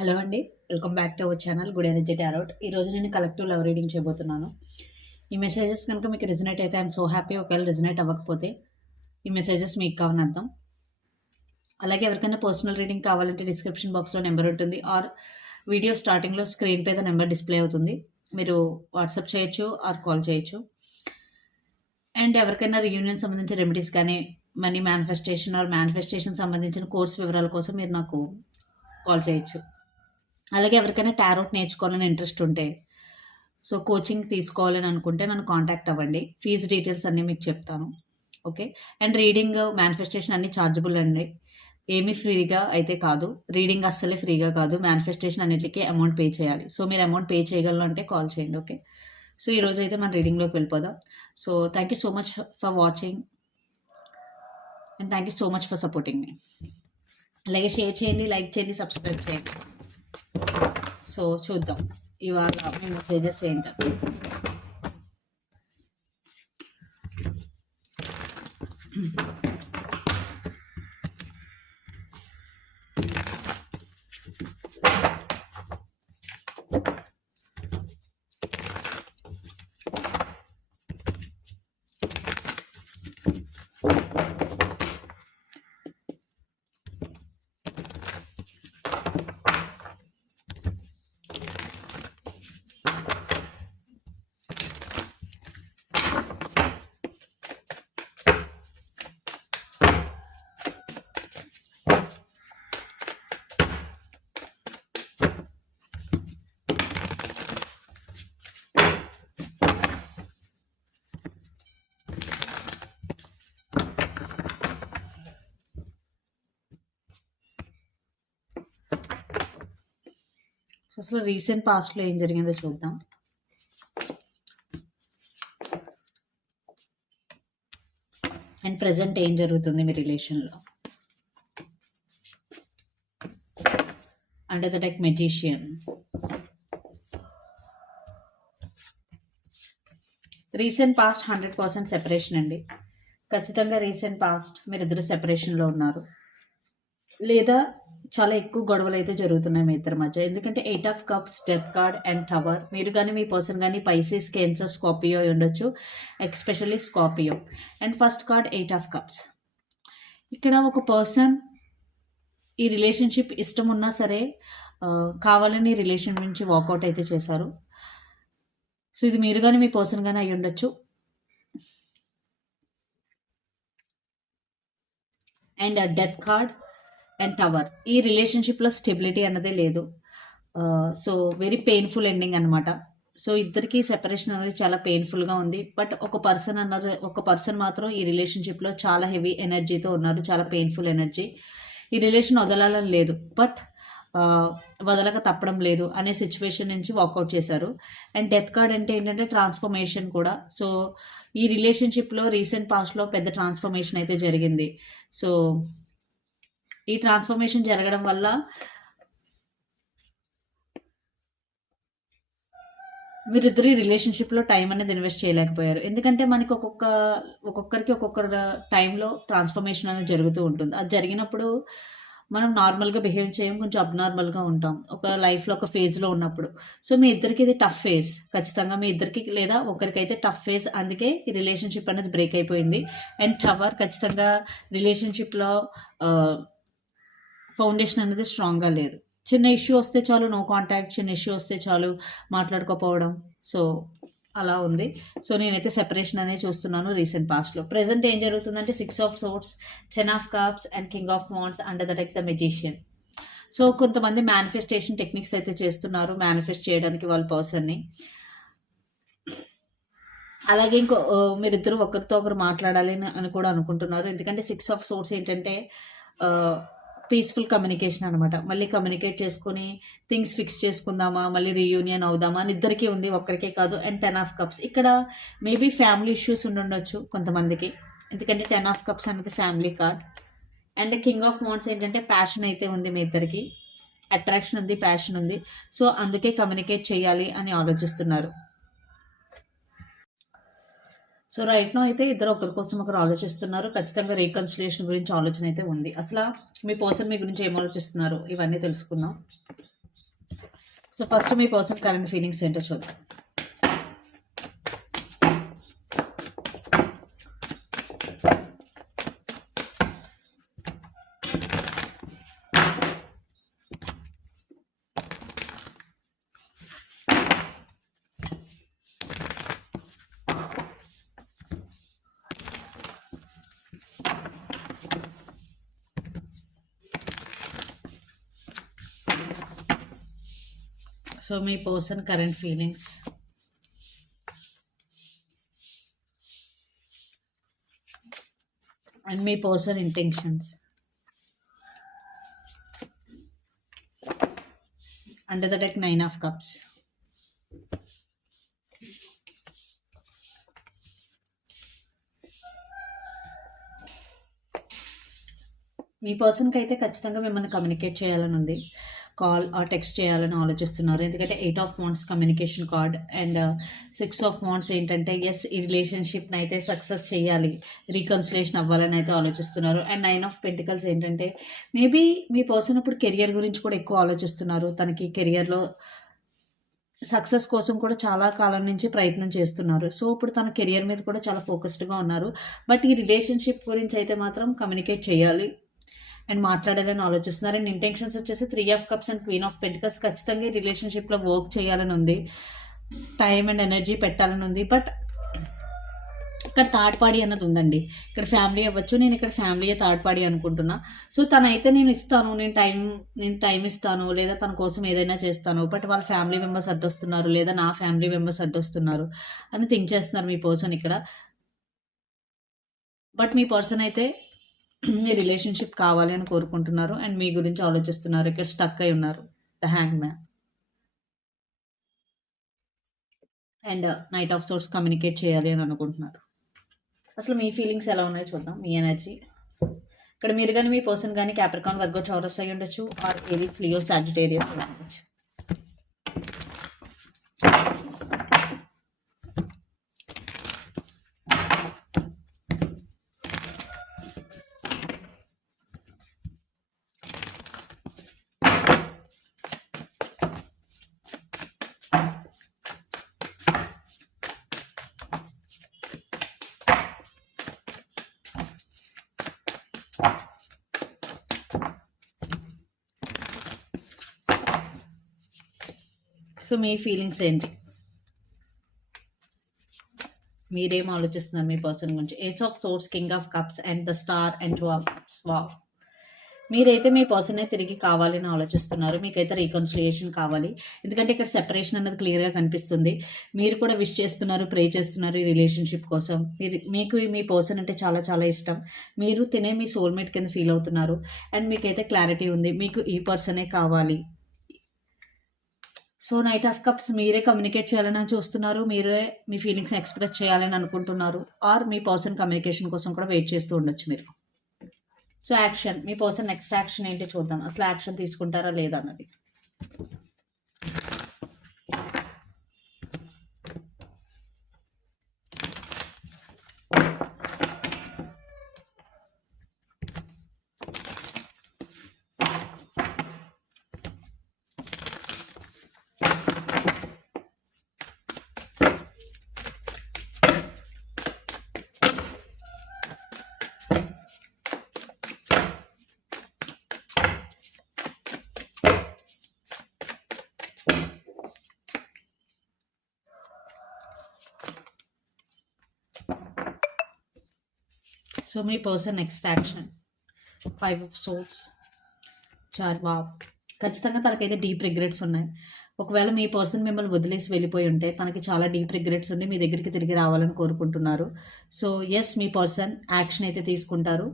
Hello అండి welcome back to our channel good energy tarot. ఈరోజు నేను కలెక్టివ్ లవ్ రీడింగ్ చేయబోతున్నాను. ఈ మెసేజెస్ కనుక మీకు రిజనేట్ అయితే ఐఎమ్ సో హ్యాపీ ఒకవేళ రిజనేట్ అవ్వకపోతే ఈ మెసేజెస్ మీకు కావని అర్థం. అలాగే ఎవరికైనా పర్సనల్ రీడింగ్ కావాలంటే డిస్క్రిప్షన్ బాక్స్లో నెంబర్ ఉంటుంది ఆర్ వీడియో స్టార్టింగ్లో స్క్రీన్ పేద నెంబర్ డిస్ప్లే అవుతుంది. మీరు వాట్సాప్ చేయొచ్చు ఆర్ కాల్ చేయొచ్చు. అండ్ ఎవరికైనా రియూనియన్ సంబంధించిన రెమెడీస్ కానీ మనీ మేనిఫెస్టేషన్ ఆర్ మేనిఫెస్టేషన్ సంబంధించిన కోర్స్ వివరాల కోసం మీరు నాకు కాల్ చేయొచ్చు. అలాగే ఎవరికైనా టారోట్ నేర్చుకోవాలని ఇంట్రెస్ట్ ఉంటే సో కోచింగ్ తీసుకోవాలని అనుకుంటే నన్ను కాంటాక్ట్ అవ్వండి. ఫీజు డీటెయిల్స్ అన్నీ మీకు చెప్తాను. ఓకే? అండ్ రీడింగ్ మేనిఫెస్టేషన్ అన్నీ ఛార్జబుల్ అండి. ఏమీ ఫ్రీగా అయితే కాదు. రీడింగ్ అస్సలే ఫ్రీగా కాదు. మేనిఫెస్టేషన్ అన్నిటికీ అమౌంట్ పే చేయాలి. సో మీరు అమౌంట్ పే చేయగలరు అంటే కాల్ చేయండి. ఓకే? సో ఈరోజు అయితే మన రీడింగ్లోకి వెళ్ళిపోదాం. So thank you so much for watching and thank you so much for supporting మీ అలాగే షేర్ చేయండి లైక్ చేయండి సబ్స్క్రైబ్ చేయండి. సో చూద్దాం. ఇవాళ మీ మెసేజెస్ ఏంటో అసలు రీసెంట్ పాస్ట్లో ఏం జరిగిందో చూద్దాం. అండ్ ప్రజెంట్ ఏం జరుగుతుంది మీ రిలేషన్లో under the deck magician recent past hundred percent separation అండి. ఖచ్చితంగా రీసెంట్ పాస్ట్ మీరిద్దరు సెపరేషన్లో ఉన్నారు. లేదా చాలా ఎక్కువ గొడవలు అయితే జరుగుతున్నాయి మీ ఇద్దరి మధ్య. ఎందుకంటే eight of cups death card and tower మీరు కానీ మీ పర్సన్ కానీ పైసీస్ కేన్సర్ స్కాపియో ఉండొచ్చు. Especially Scorpio and first card eight of cups ఇక్కడ ఒక పర్సన్ ఈ రిలేషన్షిప్ ఇష్టం ఉన్నా సరే కావాలని రిలేషన్ నుంచి వాకౌట్ అయితే చేశారు. సో ఇది మీరు కానీ మీ పర్సన్ కానీ అయి ఉండొచ్చు. And death card and tower ఈ రిలేషన్షిప్లో స్టెబిలిటీ అన్నదే లేదు. సో వెరీ పెయిన్ఫుల్ ఎండింగ్ అనమాట సో ఇద్దరికి సెపరేషన్ అనేది చాలా పెయిన్ఫుల్గా ఉంది. బట్ ఒక పర్సన్ అన్నారు ఒక పర్సన్ మాత్రం ఈ రిలేషన్షిప్లో చాలా హెవీ ఎనర్జీతో ఉన్నారు. చాలా పెయిన్ఫుల్ ఎనర్జీ ఈ రిలేషన్ వదలాలని లేదు. బట్ వదలక తప్పడం లేదు అనే సిచ్యువేషన్ నుంచి వాకౌట్ చేశారు. అండ్ డెత్ కార్డ్ అంటే ఏంటంటే ట్రాన్స్ఫర్మేషన్ కూడా. సో ఈ రిలేషన్షిప్లో రీసెంట్ పాస్ట్లో పెద్ద ట్రాన్స్ఫర్మేషన్ అయితే జరిగింది. సో ఈ ట్రాన్స్ఫర్మేషన్ జరగడం వల్ల మీరిద్దరు ఈ రిలేషన్షిప్లో టైం అనేది ఇన్వెస్ట్ చేయలేకపోయారు. ఎందుకంటే మనకి ఒక్కొక్క ఒక్కొక్కరికి ఒక్కొక్క టైంలో ట్రాన్స్ఫర్మేషన్ అనేది జరుగుతూ ఉంటుంది. అది జరిగినప్పుడు మనం నార్మల్గా బిహేవ్ చేయం కొంచెం అబ్నార్మల్గా ఉంటాం. ఒక లైఫ్లో ఒక ఫేజ్లో ఉన్నప్పుడు. సో మీ ఇద్దరికి ఇది టఫ్ ఫేజ్ ఖచ్చితంగా మీ ఇద్దరికి లేదా ఒకరికైతే టఫ్ ఫేజ్ అందుకే ఈ రిలేషన్షిప్ అనేది బ్రేక్ అయిపోయింది. అండ్ టవర్ ఖచ్చితంగా రిలేషన్షిప్లో ఫౌండేషన్ అనేది స్ట్రాంగ్గా లేదు. చిన్న ఇష్యూ వస్తే చాలు నో కాంటాక్ట్ చిన్న ఇష్యూ వస్తే చాలు మాట్లాడుకోపోవడం. సో అలా ఉంది. సో నేనైతే సెపరేషన్ అనేది చూస్తున్నాను రీసెంట్ పాస్ట్లో. ప్రజెంట్ ఏం జరుగుతుందంటే six of swords ten of cups and king of wands under the like the magician. So కొంతమంది మేనిఫెస్టేషన్ టెక్నిక్స్ అయితే చేస్తున్నారు మేనిఫెస్ట్ చేయడానికి వాళ్ళ పర్సన్ని. అలాగే ఇంకో మీరు మీరిద్దరు ఒకరితో ఒకరు మాట్లాడాలి అని- అని కూడా అనుకుంటున్నారు. ఎందుకంటే సిక్స్ ఆఫ్ సోర్స్ ఏంటంటే పీస్ఫుల్ కమ్యూనికేషన్ అనమాట మళ్ళీ కమ్యూనికేట్ చేసుకుని థింగ్స్ ఫిక్స్ చేసుకుందామా మళ్ళీ రీయూనియన్ అవుదామా అని ఇద్దరికీ ఉంది ఒక్కరికే కాదు. అండ్ టెన్ ఆఫ్ కప్స్ ఇక్కడ మేబీ ఫ్యామిలీ ఇష్యూస్ ఉండొచ్చు కొంతమందికి. ఎందుకంటే టెన్ ఆఫ్ కప్స్ అనేది family card and king of wands ఏంటంటే ప్యాషన్ అయితే ఉంది మీ ఇద్దరికి. అట్రాక్షన్ ఉంది ప్యాషన్ ఉంది. సో అందుకే కమ్యూనికేట్ చేయాలి అని ఆలోచిస్తున్నారు. సో రైట్ నో అయితే ఇద్దరు ఒకరి కోసం ఒకరు ఆలోచిస్తున్నారు. ఖచ్చితంగా రీకన్సిలేషన్ గురించి ఆలోచన అయితే ఉంది. అసలు మీ పర్సన్ మీ గురించి ఏం ఆలోచిస్తున్నారు? ఇవన్నీ తెలుసుకుందాం. సో ఫస్ట్ మీ పర్సన్ కరెంట్ ఫీలింగ్స్ ఏంటో చూద్దాం. సో మీ person current feelings. And me person intentions. Under the deck nine of cups మీ పర్సన్కి అయితే ఖచ్చితంగా మిమ్మల్ని కమ్యూనికేట్ చేయాలని ఉంది. కాల్ ఆర్ టెక్స్ట్ చేయాలని ఆలోచిస్తున్నారు. ఎందుకంటే eight of wands communication card and uh, six of wands ఏంటంటే ఎస్ ఈ రిలేషన్షిప్ని అయితే సక్సెస్ చేయాలి. రీకన్సిలేషన్ అవ్వాలని అయితే ఆలోచిస్తున్నారు. అండ్ నైన్ ఆఫ్ పెంటికల్స్ ఏంటంటే మేబీ మీ పర్సన్ ఇప్పుడు కెరియర్ గురించి కూడా ఎక్కువ ఆలోచిస్తున్నారు. తనకి కెరియర్లో సక్సెస్ కోసం కూడా చాలా కాలం నుంచి ప్రయత్నం చేస్తున్నారు. సో ఇప్పుడు తన కెరియర్ మీద కూడా చాలా ఫోకస్డ్గా ఉన్నారు. బట్ ఈ రిలేషన్షిప్ గురించి అయితే మాత్రం కమ్యూనికేట్ చేయాలి. అండ్ మాట్లాడాలని ఆలోచిస్తున్నారు. అండ్ ఇంటెన్షన్స్ వచ్చేసి three of cups and queen of pentacles ఖచ్చితంగా ఈ రిలేషన్షిప్లో వర్క్ చేయాలని ఉంది. టైం అండ్ ఎనర్జీ పెట్టాలని ఉంది. బట్ ఇక్కడ థర్డ్ పార్టీ అన్నది ఉందండి. ఇక్కడ ఫ్యామిలీ అవ్వచ్చు. నేను ఇక్కడ ఫ్యామిలీయే థర్డ్ పార్టీ అనుకుంటున్నా. సో తనైతే నేను ఇస్తాను. నేను టైం నేను టైం ఇస్తాను. లేదా తన కోసం ఏదైనా చేస్తాను. బట్ వాళ్ళ ఫ్యామిలీ మెంబర్స్ అడ్డొస్తున్నారు. లేదా నా ఫ్యామిలీ మెంబర్స్ అడ్డొస్తున్నారు. అని థింక్ చేస్తున్నారు మీ పర్సన్ ఇక్కడ. బట్ మీ పర్సన్ అయితే మీ రిలేషన్షిప్ కావాలి అని కోరుకుంటున్నారు అండ్ మీ గురించి ఆలోచిస్తున్నారు ఇక్కడ స్టక్ అయి ఉన్నారు the hang man and knight of swords communicate చేయాలి అని అనుకుంటున్నారు. అసలు మీ ఫీలింగ్స్ ఎలా ఉన్నాయో చూద్దాం మీ ఎనర్జీ ఇక్కడ మీరు కానీ మీ పర్సన్ కానీ క్యాప్రికాన్ వర్గో చౌరస్ అయి ఉండొచ్చు ఆర్ ఏరియస్ లియో సాజిటేరియస్ అయి ఉండొచ్చు. సో మీ ఫీలింగ్స్ ఏంటి? మీరేం ఆలోచిస్తున్నారు మీ పర్సన్ గురించి? Ace of swords king of cups and the star and two of cups వా మీరైతే మీ పర్సనే తిరిగి కావాలని ఆలోచిస్తున్నారు. మీకైతే రీకన్సిలియేషన్ కావాలి. ఎందుకంటే ఇక్కడ సెపరేషన్ అనేది క్లియర్గా కనిపిస్తుంది. మీరు కూడా విష్ చేస్తున్నారు ప్రే చేస్తున్నారు ఈ రిలేషన్షిప్ కోసం. మీరు మీకు మీ పర్సన్ అంటే చాలా చాలా ఇష్టం. మీరు తినే మీ సోల్మేట్ కింద ఫీల్ అవుతున్నారు. అండ్ మీకైతే క్లారిటీ ఉంది. మీకు ఈ పర్సనే కావాలి. సో నైట్ ఆఫ్ కప్స్ మీరే కమ్యూనికేట్ చేయాలని చూస్తున్నారు. మీరే మీ ఫీలింగ్స్ని ఎక్స్ప్రెస్ చేయాలని అనుకుంటున్నారు. ఆర్ మీ పర్సన్ కమ్యూనికేషన్ కోసం కూడా వెయిట్ చేస్తూ ఉండొచ్చు మీరు. సో యాక్షన్ మీ పర్సన్ నెక్స్ట్ యాక్షన్ ఏంటి చూద్దాం. అసలు యాక్షన్ తీసుకుంటారా లేదా అన్నది. So me person next action five of swords char wow ఖచ్చితంగా తనకైతే డీప్ రిగ్రెట్స్ ఉన్నాయి. ఒకవేళ మీ పర్సన్ మిమ్మల్ని వదిలేసి వెళ్ళిపోయి ఉంటే తనకి చాలా డీప్ రిగ్రెట్స్ ఉండి మీ దగ్గరికి తిరిగి రావాలని కోరుకుంటున్నారు. సో ఎస్ మీ పర్సన్ యాక్షన్ అయితే తీసుకుంటారు.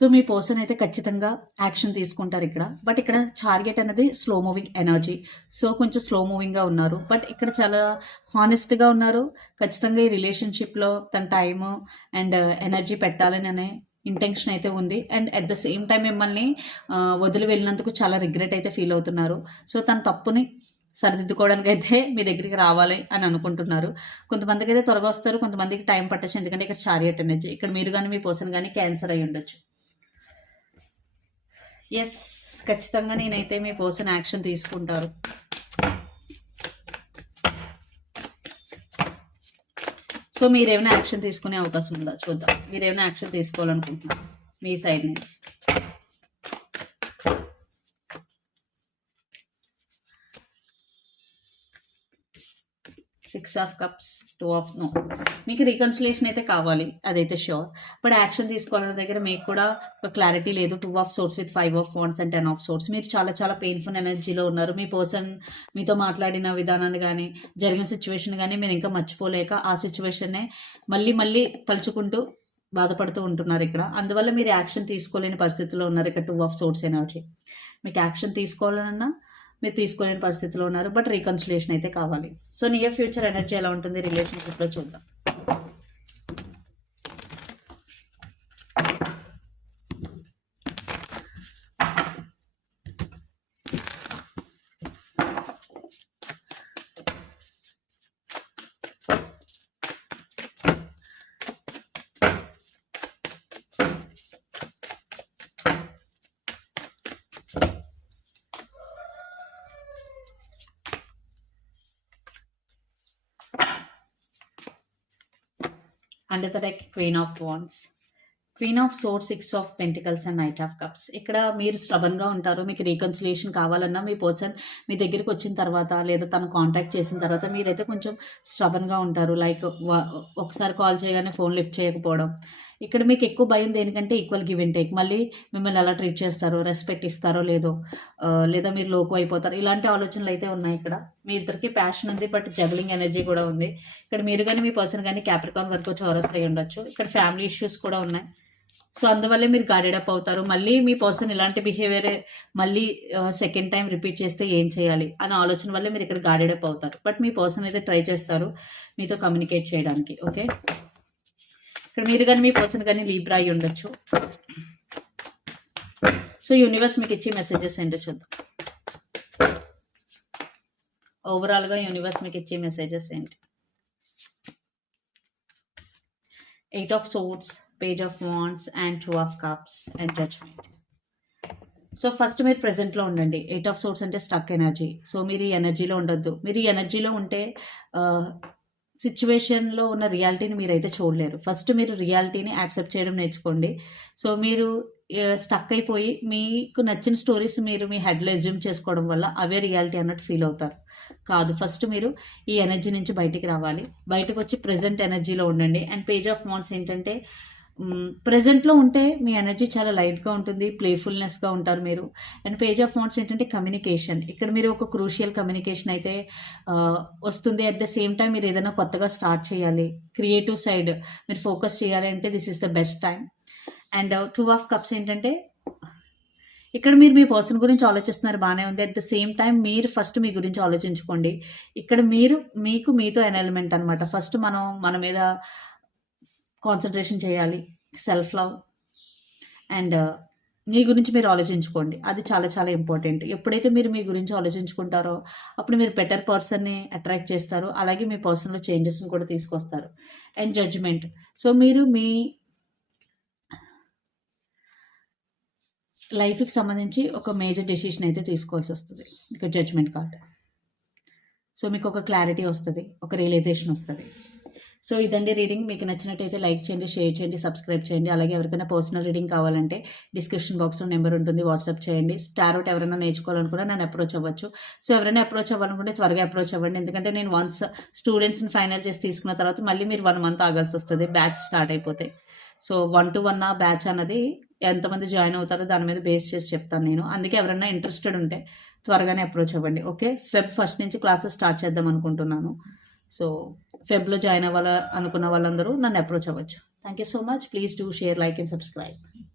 సో మీ పర్సన్ అయితే ఖచ్చితంగా యాక్షన్ తీసుకుంటారు ఇక్కడ. బట్ ఇక్కడ టార్గెట్ అనేది స్లో మూవింగ్ ఎనర్జీ సో కొంచెం స్లో మూవింగ్గా ఉన్నారు. బట్ ఇక్కడ చాలా హానెస్ట్గా ఉన్నారు. ఖచ్చితంగా ఈ రిలేషన్షిప్లో తన టైము అండ్ ఎనర్జీ పెట్టాలని అనే ఇంటెన్షన్ అయితే ఉంది. And at the same time మిమ్మల్ని uh, వదిలి వెళ్ళినందుకు చాలా రిగ్రెట్ అయితే ఫీల్ అవుతున్నారు. సో తన తప్పుని సరిదిద్దుకోవడానికి అయితే మీ దగ్గరికి రావాలి అని అనుకుంటున్నారు. కొంతమందికి అయితే త్వరగా వస్తారు. కొంతమందికి టైం పట్టచ్చు. ఎందుకంటే ఇక్కడ చారియట్ ఎనర్జీ ఇక్కడ మీరు కానీ మీ పర్సన్ కానీ క్యాన్సర్ అయి ఉండొచ్చు ఎస్ ఖచ్చితంగా నేనైతే మీ పర్సన్ యాక్షన్ తీసుకుంటారు. సో మీరేమైనా యాక్షన్ తీసుకునే అవకాశం ఉందా? చూద్దాం. మీరేమైనా యాక్షన్ తీసుకోవాలనుకుంటున్నారు? మీ సైడ్ నుంచి. Six of cups two of no. మీకు రీకన్సిలేషన్ అయితే కావాలి అదైతే షూర్ బట్ యాక్షన్ తీసుకోవాలన్న దగ్గర మీకు కూడా ఒక క్లారిటీ లేదు. Two of swords with five of phones and ten of swords మీరు చాలా చాలా పెయిన్ఫుల్ ఎనర్జీలో ఉన్నారు. మీ పర్సన్ మీతో మాట్లాడిన విధానాన్ని కానీ జరిగిన సిచ్యువేషన్ కానీ మీరు ఇంకా మర్చిపోలేక ఆ సిచ్యువేషన్నే మళ్ళీ మళ్ళీ తలుచుకుంటూ బాధపడుతూ ఉంటున్నారు ఇక్కడ. అందువల్ల మీరు యాక్షన్ తీసుకోలేని పరిస్థితిలో ఉన్నారు ఇక్కడ టూ ఆఫ్ సోర్స్ ఎనర్జీ మీకు యాక్షన్ తీసుకోవాలన్నా మీరు తీసుకోలేని పరిస్థితిలో ఉన్నారు. బట్ రీకన్సిలేషన్ అయితే కావాలి. సో నియర్ ఫ్యూచర్ ఎనర్జీ ఎలా ఉంటుంది? రిలేషన్షిప్లో చూద్దాం. Under the deck queen of wands queen of swords six of pentacles and knight of cups ఇక్కడ మీరు స్ట్రబన్గా ఉంటారు మీకు రీకన్సిలేషన్ కావాలన్నా మీ పర్సన్ మీ దగ్గరికి వచ్చిన తర్వాత లేదా తను కాంటాక్ట్ చేసిన తర్వాత మీరైతే కొంచెం స్ట్రబన్గా ఉంటారు. లైక్ ఒకసారి కాల్ చేయగానే ఫోన్ లిఫ్ట్ చేయకపోవడం. ఇక్కడ మీకు ఎక్కువ భయం దేనికంటే ఈక్వల్ గివ్ అండ్ టేక్ మళ్ళీ మిమ్మల్ని ఎలా ట్రీట్ చేస్తారో రెస్పెక్ట్ ఇస్తారో లేదో లేదా మీరు లోకు అయిపోతారు. ఇలాంటి ఆలోచనలు అయితే ఉన్నాయి ఇక్కడ. మీ ఇద్దరికి ప్యాషన్ ఉంది బట్ జగలింగ్ ఎనర్జీ కూడా ఉంది. ఇక్కడ మీరు కానీ మీ పర్సన్ కానీ క్యాప్రికాన్ వరకు చౌరస్ అయి ఉండొచ్చు. ఇక్కడ ఫ్యామిలీ ఇష్యూస్ కూడా ఉన్నాయి. సో అందువల్లే మీరు గాడెడ్ అప్ అవుతారు. మళ్ళీ మీ పర్సన్ ఇలాంటి బిహేవియర్ మళ్ళీ సెకండ్ టైం రిపీట్ చేస్తే ఏం చేయాలి అనే ఆలోచన వల్లే మీరు ఇక్కడ గాడెడ్ అప్ అవుతారు. బట్ మీ పర్సన్ అయితే ట్రై చేస్తారు మీతో కమ్యూనికేట్ చేయడానికి. ఓకే ఇక్కడ మీరు కానీ మీ పర్సన్ కానీ లీబ్రా అయి ఉండొచ్చు. సో యూనివర్స్ మీకు ఇచ్చే మెసేజెస్ ఏంటో చూద్దాం. ఓవరాల్గా యూనివర్స్ మీకు ఇచ్చే మెసేజెస్ ఏంటి? Eight of swords page of wands and two of cups and judgement so first మీరు ప్రజెంట్లో ఉండండి. ఎయిట్ ఆఫ్ సోర్స్ అంటే స్టక్ ఎనర్జీ సో మీరు ఈ ఎనర్జీలో ఉండొద్దు. మీరు ఈ ఎనర్జీలో ఉంటే uh, సిచ్యువేషన్లో ఉన్న రియాలిటీని మీరైతే చూడలేరు. ఫస్ట్ మీరు రియాలిటీని యాక్సెప్ట్ చేయడం నేర్చుకోండి. సో మీరు స్టక్ అయిపోయి మీకు నచ్చిన స్టోరీస్ మీరు మీ హెడ్లో ఎజ్యూమ్ చేసుకోవడం వల్ల అవే రియాలిటీ అన్నట్టు ఫీల్ అవుతారు. కాదు ఫస్ట్ మీరు ఈ ఎనర్జీ నుంచి బయటికి రావాలి. బయటకు వచ్చి ప్రజెంట్ ఎనర్జీలో ఉండండి. అండ్ పేజ్ ఆఫ్ మాన్స్ ఏంటంటే ప్రజెంట్లో ఉంటే మీ ఎనర్జీ చాలా లైట్గా ఉంటుంది ప్లేఫుల్నెస్గా ఉంటారు మీరు. అండ్ పేజ్ ఆఫ్ ఫోన్స్ ఏంటంటే కమ్యూనికేషన్ ఇక్కడ మీరు ఒక క్రూషియల్ కమ్యూనికేషన్ అయితే వస్తుంది. అట్ ద సేమ్ టైం మీరు ఏదైనా కొత్తగా స్టార్ట్ చేయాలి. క్రియేటివ్ సైడ్ మీరు ఫోకస్ చేయాలి అంటే this is the best time and two of cups ఏంటంటే ఇక్కడ మీరు మీ పర్సన్ గురించి ఆలోచిస్తున్నారు బాగానే ఉంది. అట్ ద సేమ్ టైం మీరు ఫస్ట్ మీ గురించి ఆలోచించుకోండి. ఇక్కడ మీరు మీకు మీతో ఎన్ ఎలిమెంట్ అనమాట ఫస్ట్ మనం మన మీద కాన్సన్ట్రేషన్ చేయాలి సెల్ఫ్ లవ్ అండ్ మీ గురించి మీరు ఆలోచించుకోండి. అది చాలా చాలా ఇంపార్టెంట్ ఎప్పుడైతే మీరు మీ గురించి ఆలోచించుకుంటారో అప్పుడు మీరు బెటర్ పర్సన్ని అట్రాక్ట్ చేస్తారు. అలాగే మీ పర్సన్లో చేంజెస్ని కూడా తీసుకొస్తారు. అండ్ జడ్జ్మెంట్ సో మీరు మీ లైఫ్కి సంబంధించి ఒక మేజర్ డెసిషన్ అయితే తీసుకోవాల్సి వస్తుంది. మీకు జడ్జ్మెంట్ కార్డ్ సో మీకు ఒక క్లారిటీ వస్తుంది. ఒక రియలైజేషన్ వస్తుంది. సో ఇదండి రీడింగ్. మీకు నచ్చినట్టయితే లైక్ చేయండి షేర్ చేయండి సబ్స్క్రైబ్ చేయండి. అలాగే ఎవరికైనా పర్సనల్ రీడింగ్ కావాలంటే డిస్క్రిప్షన్ బాక్స్లో నెంబర్ ఉంటుంది వాట్సాప్ చేయండి. స్టారోట్ ఎవరైనా నేర్చుకోవాలనుకున్నా నన్ను అప్రోచ్ అవ్వచ్చు. సో ఎవరైనా అప్రోచ్ అవ్వాలనుకుంటే త్వరగా అప్రోచ్ అవ్వండి. ఎందుకంటే నేను వన్స్ స్టూడెంట్స్ని ఫైనల్ చేసి తీసుకున్న తర్వాత మళ్ళీ మీరు వన్ మంత్ ఆగాల్సి వస్తుంది బ్యాచ్ స్టార్ట్ అయిపోతే. సో వన్ టు వన్ ఆ బ్యాచ్ అన్నది ఎంతమంది జాయిన్ అవుతారో దాని మీద బేస్ చేసి చెప్తాను నేను. అందుకే ఎవరైనా ఇంట్రెస్టెడ్ ఉంటే త్వరగానే అప్రోచ్ అవ్వండి. ఓకే? ఫెబ్ ఫస్ట్ నుంచి క్లాసెస్ స్టార్ట్ చేద్దాం అనుకుంటున్నాను. సో ఫెబ్లో జాయిన్ అవ్వాలి అనుకున్న వాళ్ళందరూ నన్ను అప్రోచ్ అవ్వచ్చు. Thank you so much. Please do share like and subscribe.